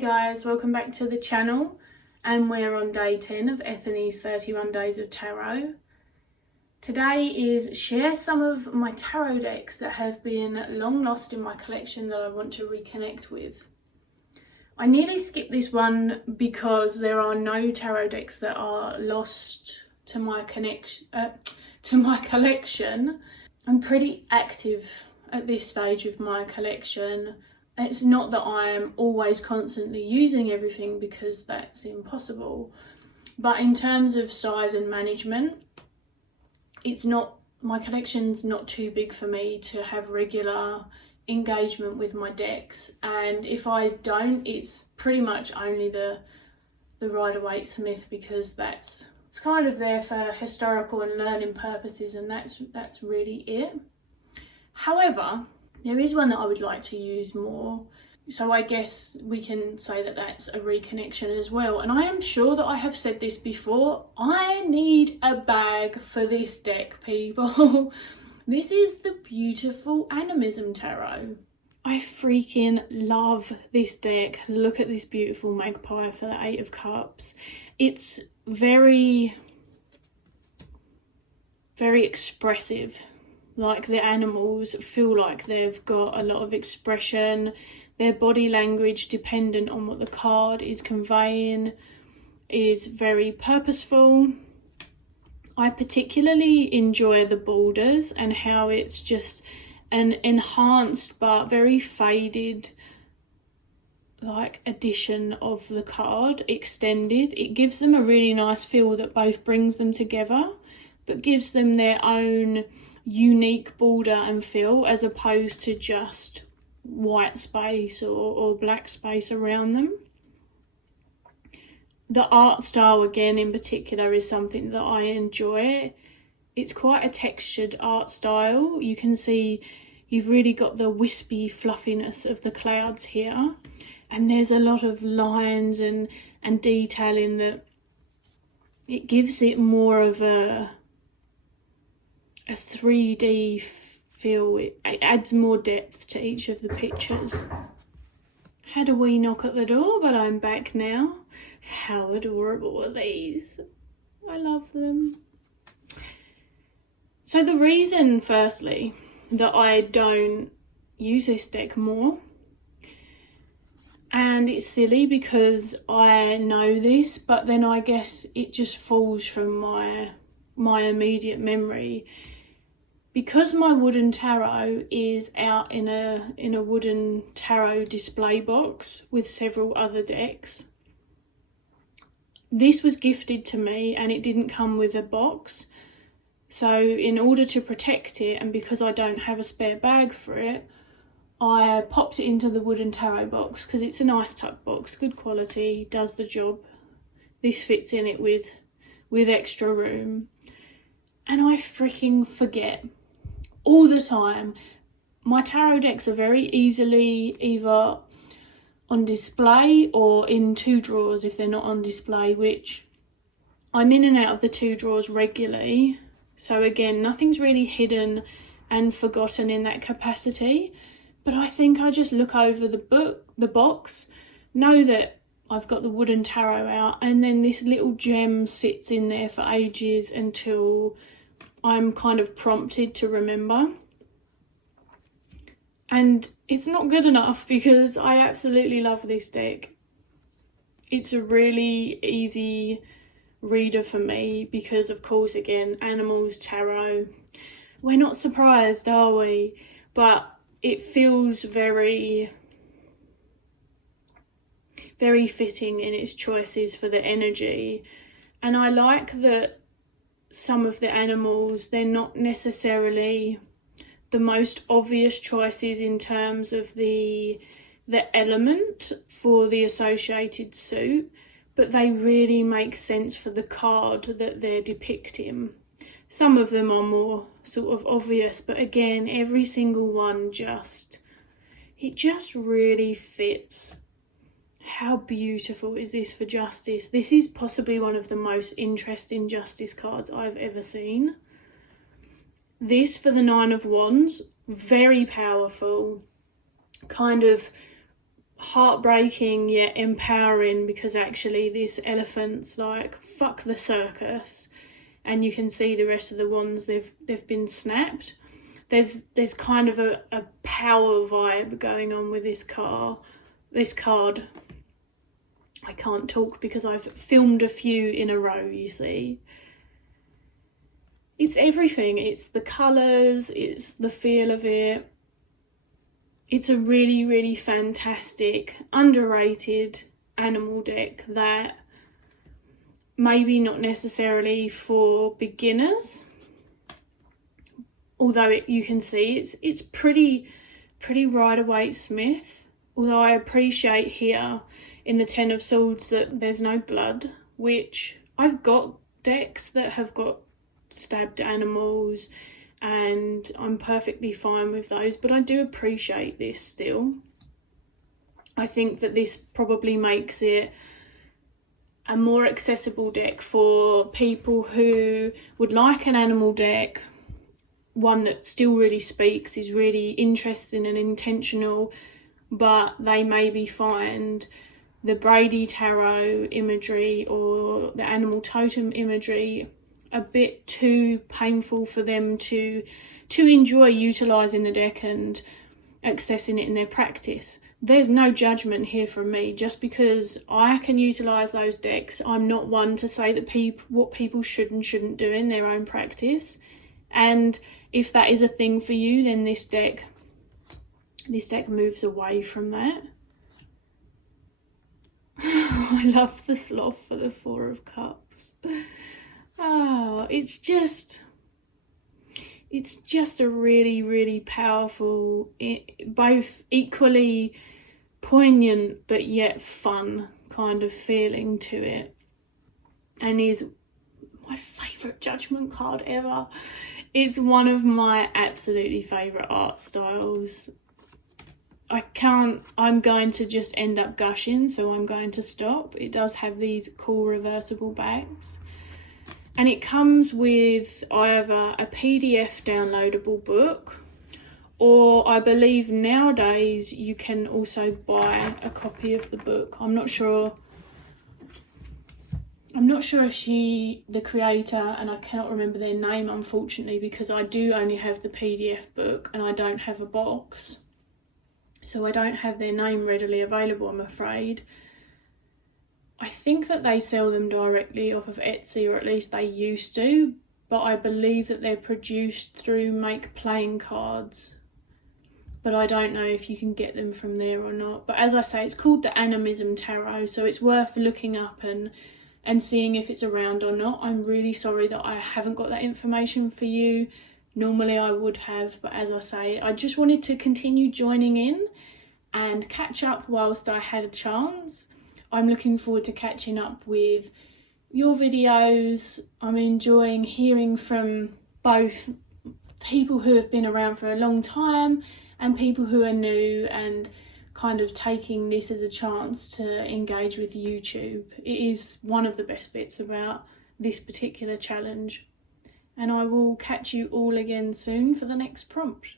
guys, welcome back to the channel, and we're on day 10 of Ethony's 31 Days of Tarot. Today is share some of my tarot decks that have been long lost in my collection that I want to reconnect with. I nearly skipped this one because there are no tarot decks that are lost to my collection. I'm pretty active at this stage of my collection. It's not that I am always constantly using everything because that's impossible, but in terms of size and management, my collection's not too big for me to have regular engagement with my decks, and if I don't, it's pretty much only the Rider-Waite-Smith, because it's kind of there for historical and learning purposes, and that's really it. However, there is one that I would like to use more, so I guess we can say that that's a reconnection as well. And I am sure that I have said this before, I need a bag for this deck, people. This is the beautiful Animism Tarot. I freaking love this deck. Look at this beautiful magpie for the 8 of Cups. It's very, very expressive. Like, the animals feel like they've got a lot of expression. Their body language, dependent on what the card is conveying, is very purposeful. I particularly enjoy the borders and how it's just an enhanced but very faded like edition of the card, extended. It gives them a really nice feel that both brings them together but gives them their own unique border and feel, as opposed to just white space or black space around them. The art style, again, in particular, is something that I enjoy. It's quite a textured art style. You can see you've really got the wispy fluffiness of the clouds here, and there's a lot of lines and detailing that it gives it more of a 3D feel. It adds more depth to each of the pictures. Had a wee knock at the door, but I'm back now. How adorable are these? I love them. So the reason, firstly, that I don't use this deck more, and it's silly because I know this, but then I guess it just falls from my immediate memory. Because my wooden tarot is out in a wooden tarot display box with several other decks, this was gifted to me and it didn't come with a box. So in order to protect it, and because I don't have a spare bag for it, I popped it into the wooden tarot box because it's a nice tuck box, good quality, does the job. This fits in it with extra room. And I freaking forget all the time. My tarot decks are very easily either on display or in 2 drawers if they're not on display, which I'm in and out of the 2 drawers regularly. So again, nothing's really hidden and forgotten in that capacity. But I think I just look over the box, know that I've got the wooden tarot out, and then this little gem sits in there for ages until I'm kind of prompted to remember. And it's not good enough because I absolutely love this deck. It's a really easy reader for me because, of course, again, animals, tarot. We're not surprised, are we? But it feels very, very fitting in its choices for the energy. And I like that some of the animals, they're not necessarily the most obvious choices in terms of the element for the associated suit, but they really make sense for the card that they're depicting. Some of them are more sort of obvious, but again, every single one just really fits. How beautiful is this for justice? This is possibly one of the most interesting justice cards I've ever seen. This for the 9 of Wands, very powerful, kind of heartbreaking yet empowering, because actually this elephant's like, fuck the circus, and you can see the rest of the wands, they've been snapped. There's kind of a power vibe going on with this card. I can't talk because I've filmed a few in a row, you see. It's everything. It's the colours, it's the feel of it. It's a really, really fantastic, underrated animal deck that maybe not necessarily for beginners, although you can see it's pretty Rider-Waite-Smith. Although I appreciate here in the Ten of Swords that there's no blood, which I've got decks that have got stabbed animals, and I'm perfectly fine with those, but I do appreciate this still. I think that this probably makes it a more accessible deck for people who would like an animal deck, one that still really speaks, is really interesting and intentional, but they maybe find the Brady Tarot imagery or the animal totem imagery a bit too painful for them to enjoy utilising the deck and accessing it in their practice. There's no judgment here from me. Just because I can utilise those decks, I'm not one to say that what people should and shouldn't do in their own practice. And if that is a thing for you, then this deck moves away from that. I love the sloth for the Four of Cups. Oh, it's just a really, really powerful, both equally poignant but yet fun kind of feeling to it, and is my favourite Judgment card ever. It's one of my absolutely favourite art styles. I'm going to just end up gushing, so I'm going to stop. It does have these cool reversible bags. And it comes with either a PDF downloadable book, or I believe nowadays you can also buy a copy of the book. I'm not sure if the creator, and I cannot remember their name unfortunately, because I do only have the PDF book and I don't have a box. So I don't have their name readily available, I'm afraid. I think that they sell them directly off of Etsy, or at least they used to, but I believe that they're produced through Make Playing Cards. But I don't know if you can get them from there or not. But as I say, it's called the Animism Tarot, so it's worth looking up and seeing if it's around or not. I'm really sorry that I haven't got that information for you. Normally I would have, but as I say, I just wanted to continue joining in and catch up whilst I had a chance. I'm looking forward to catching up with your videos. I'm enjoying hearing from both people who have been around for a long time and people who are new, and kind of taking this as a chance to engage with YouTube. It is one of the best bits about this particular challenge. And I will catch you all again soon for the next prompt.